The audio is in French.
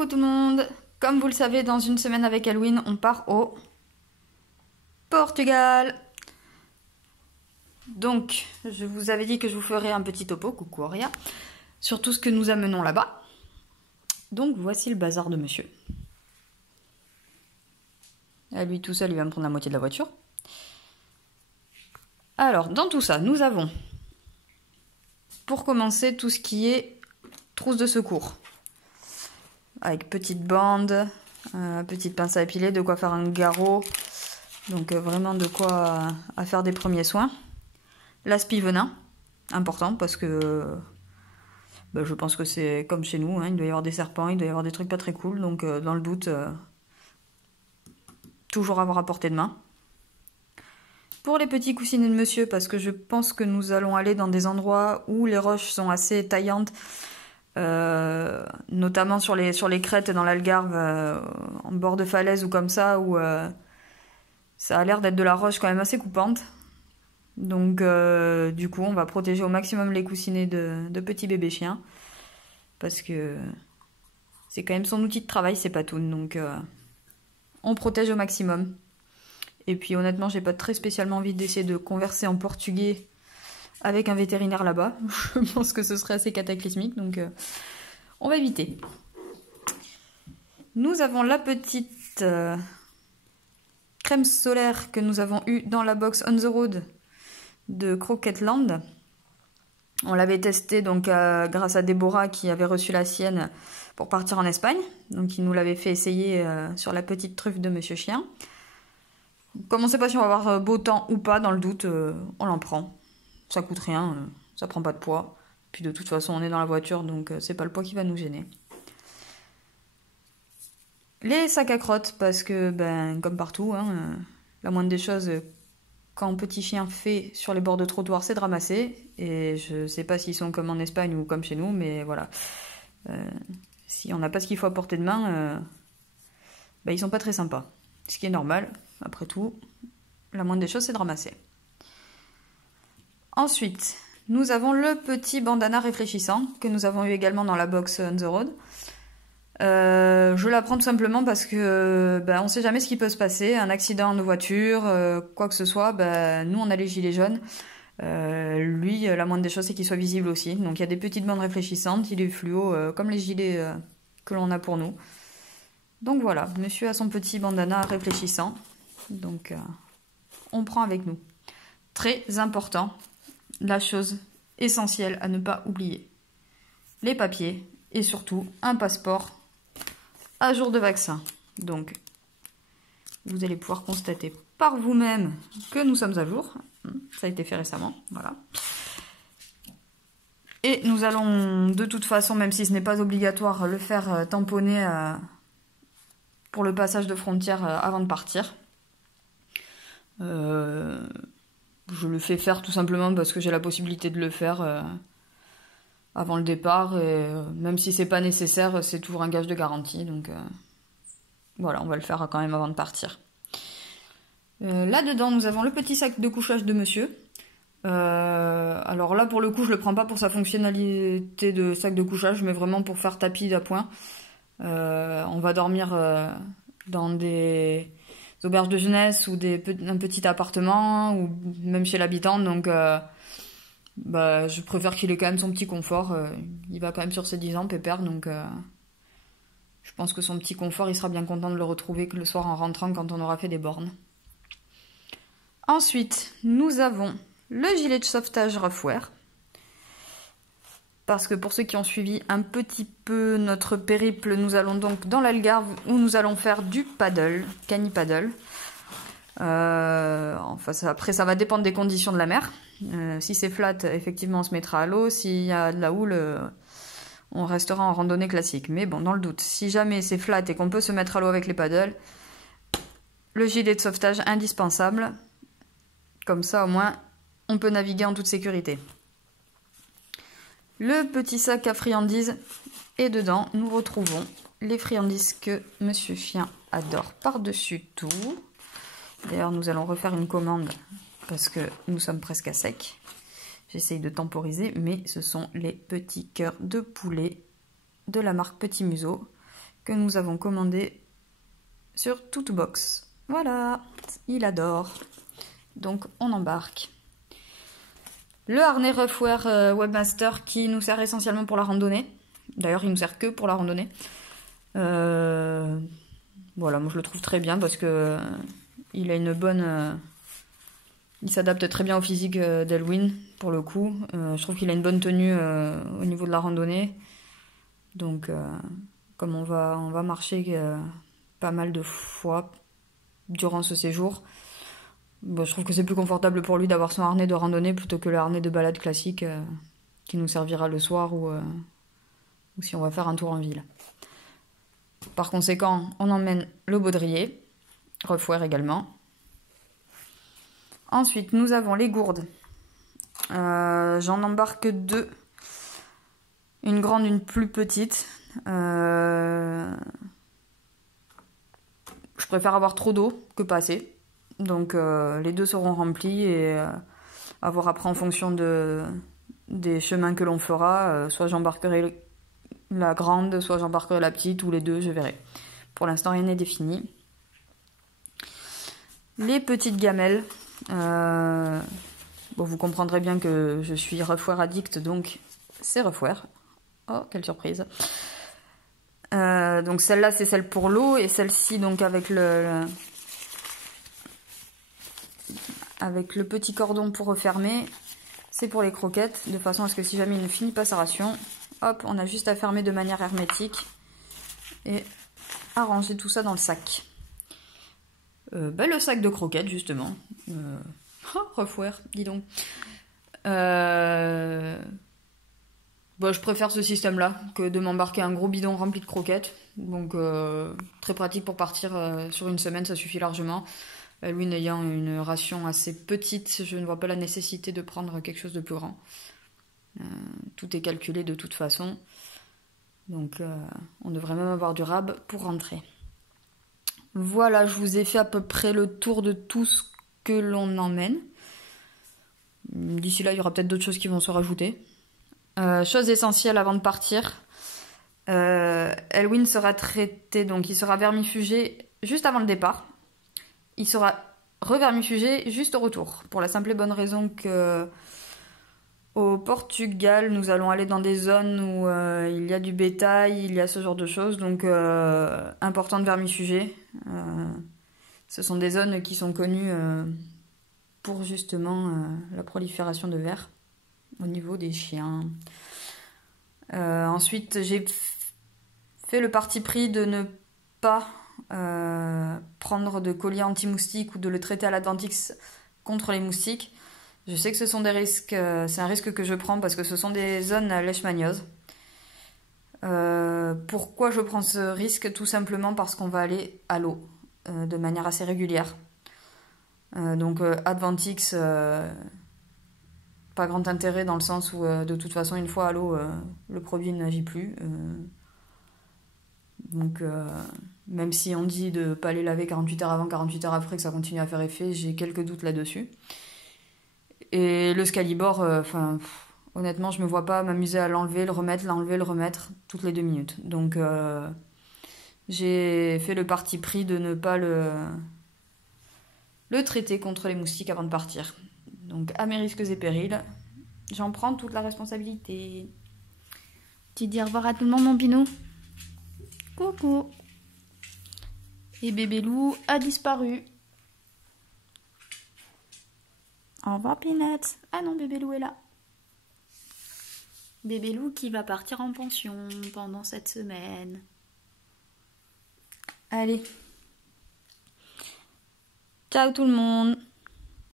Coucou tout le monde. Comme vous le savez, dans une semaine avec Halloween, on part au Portugal. Donc, je vous avais dit que je vous ferais un petit topo, coucou Auria, sur tout ce que nous amenons là-bas. Donc, voici le bazar de monsieur. À lui tout seul, il va me prendre la moitié de la voiture. Alors, dans tout ça, nous avons, pour commencer, tout ce qui est trousse de secours. Avec petite bande, petite pince à épiler, de quoi faire un garrot. Donc vraiment de quoi à faire des premiers soins. L'aspi venin, important parce que je pense que c'est comme chez nous, hein, il doit y avoir des serpents, il doit y avoir des trucs pas très cool. Donc dans le doute, toujours avoir à portée de main. Pour les petits coussinets de monsieur, parce que je pense que nous allons aller dans des endroits où les roches sont assez taillantes. Notamment sur les crêtes et dans l'Algarve, en bord de falaise ou comme ça, où ça a l'air d'être de la roche quand même assez coupante. Donc du coup on va protéger au maximum les coussinets de petits bébés chiens, parce que c'est quand même son outil de travail, c'est Patoun, donc on protège au maximum. Et puis honnêtement j'ai pas très spécialement envie d'essayer de converser en portugais avec un vétérinaire là-bas. Je pense que ce serait assez cataclysmique, donc on va éviter. Nous avons la petite crème solaire que nous avons eue dans la box On the Road de Croquetland. On l'avait testée donc grâce à Déborah qui avait reçu la sienne pour partir en Espagne. Donc il nous l'avait fait essayer sur la petite truffe de Monsieur Chien. Comme on ne sait pas si on va avoir beau temps ou pas, dans le doute, on l'en prend. Ça coûte rien, ça prend pas de poids. Puis de toute façon, on est dans la voiture, donc c'est pas le poids qui va nous gêner. Les sacs à crottes, parce que, comme partout, hein, la moindre des choses, quand un petit chien fait sur les bords de trottoir, c'est de ramasser. Et je sais pas s'ils sont comme en Espagne ou comme chez nous, mais voilà. Si on n'a pas ce qu'il faut à portée de main, ils sont pas très sympas. Ce qui est normal, après tout, la moindre des choses, c'est de ramasser. Ensuite, nous avons le petit bandana réfléchissant que nous avons eu également dans la box On the Road. Je la prends tout simplement parce que on ne sait jamais ce qui peut se passer, un accident de voiture, quoi que ce soit. Nous, on a les gilets jaunes. Lui, la moindre des choses, c'est qu'il soit visible aussi. Donc il y a des petites bandes réfléchissantes, il est fluo comme les gilets que l'on a pour nous. Donc voilà, monsieur a son petit bandana réfléchissant. Donc on prend avec nous. Très important. La chose essentielle à ne pas oublier. Les papiers et surtout un passeport à jour de vaccin. Donc, vous allez pouvoir constater par vous-même que nous sommes à jour. Ça a été fait récemment, voilà. Et nous allons de toute façon, même si ce n'est pas obligatoire, le faire tamponner pour le passage de frontière avant de partir. Je le fais faire tout simplement parce que j'ai la possibilité de le faire avant le départ. Et même si c'est pas nécessaire, c'est toujours un gage de garantie. Donc voilà, on va le faire quand même avant de partir. Là-dedans, nous avons le petit sac de couchage de monsieur. Alors là, pour le coup, je le prends pas pour sa fonctionnalité de sac de couchage, mais vraiment pour faire tapis d'appoint. On va dormir dans des auberges de jeunesse ou un petit appartement ou même chez l'habitant, donc je préfère qu'il ait quand même son petit confort. Il va quand même sur ses 10 ans, pépère, donc je pense que son petit confort, il sera bien content de le retrouver que le soir en rentrant quand on aura fait des bornes. Ensuite, nous avons le gilet de sauvetage Roughwear. Parce que pour ceux qui ont suivi un petit peu notre périple, nous allons donc dans l'Algarve où nous allons faire du paddle, cani-paddle. Après, ça va dépendre des conditions de la mer. Si c'est flat, effectivement, on se mettra à l'eau. S'il y a de la houle, on restera en randonnée classique. Mais bon, dans le doute, si jamais c'est flat et qu'on peut se mettre à l'eau avec les paddles, le gilet de sauvetage indispensable. Comme ça, au moins, on peut naviguer en toute sécurité. Le petit sac à friandises, et dedans, nous retrouvons les friandises que Monsieur Chien adore par-dessus tout. D'ailleurs, nous allons refaire une commande parce que nous sommes presque à sec. J'essaye de temporiser, mais ce sont les petits cœurs de poulet de la marque Petit Museau que nous avons commandé sur Tuttobox. Voilà, il adore. Donc on embarque. Le harnais Ruffwear Webmaster qui nous sert essentiellement pour la randonnée. D'ailleurs, il nous sert que pour la randonnée. Voilà, moi je le trouve très bien parce que il a une bonne... il s'adapte très bien au physique d'Elwyn, pour le coup. Je trouve qu'il a une bonne tenue au niveau de la randonnée. Donc, comme on va marcher pas mal de fois durant ce séjour, bon, je trouve que c'est plus confortable pour lui d'avoir son harnais de randonnée plutôt que le harnais de balade classique qui nous servira le soir ou si on va faire un tour en ville. Par conséquent, on emmène le baudrier, Ruffwear également. Ensuite, nous avons les gourdes. J'en embarque 2. Une grande, une plus petite. Je préfère avoir trop d'eau que pas assez. Donc les 2 seront remplis et à voir après en fonction des chemins que l'on fera. Soit j'embarquerai la grande, soit j'embarquerai la petite, ou les 2, je verrai. Pour l'instant, rien n'est défini. Les petites gamelles. Bon, vous comprendrez bien que je suis Ruffwear addict, donc c'est Ruffwear. Oh, quelle surprise. Donc celle-là, c'est celle pour l'eau, et celle-ci, donc avec le petit cordon pour refermer, c'est pour les croquettes, de façon à ce que si jamais il ne finit pas sa ration, hop, on a juste à fermer de manière hermétique et à ranger tout ça dans le sac. Le sac de croquettes, justement. Ruffwear, dis donc. Bon, je préfère ce système-là que de m'embarquer un gros bidon rempli de croquettes. Donc, très pratique pour partir sur une semaine, ça suffit largement. Elwyn ayant une ration assez petite, je ne vois pas la nécessité de prendre quelque chose de plus grand. Tout est calculé de toute façon. Donc, on devrait même avoir du rab pour rentrer. Voilà, je vous ai fait à peu près le tour de tout ce que l'on emmène. D'ici là, il y aura peut-être d'autres choses qui vont se rajouter. Chose essentielle avant de partir, Elwyn sera traité, donc il sera vermifugé juste avant le départ. Il sera revermifugé juste au retour, pour la simple et bonne raison que au Portugal, nous allons aller dans des zones où il y a du bétail, il y a ce genre de choses, donc important de vermifuger. Ce sont des zones qui sont connues pour justement la prolifération de vers au niveau des chiens. Ensuite, j'ai fait le parti pris de ne pas prendre de collier anti-moustique ou de le traiter à l'Adventix contre les moustiques. Je sais que ce sont des risques, c'est un risque que je prends parce que ce sont des zones à leishmaniose. Pourquoi je prends ce risque? Tout simplement parce qu'on va aller à l'eau de manière assez régulière. Donc Adventix, pas grand intérêt dans le sens où de toute façon une fois à l'eau, le produit n'agit plus. Donc même si on dit de ne pas les laver 48 heures avant, 48 heures après, que ça continue à faire effet, j'ai quelques doutes là-dessus. Et le Scalibor, honnêtement, je me vois pas m'amuser à l'enlever, le remettre toutes les 2 minutes. Donc j'ai fait le parti pris de ne pas le traiter contre les moustiques avant de partir. Donc à mes risques et périls, j'en prends toute la responsabilité. Tu dis au revoir à tout le monde, mon Pinou? Coucou. Et bébé loup a disparu. Au revoir, Peanut. Ah non, bébé loup est là. Bébé loup qui va partir en pension pendant cette semaine. Allez. Ciao tout le monde.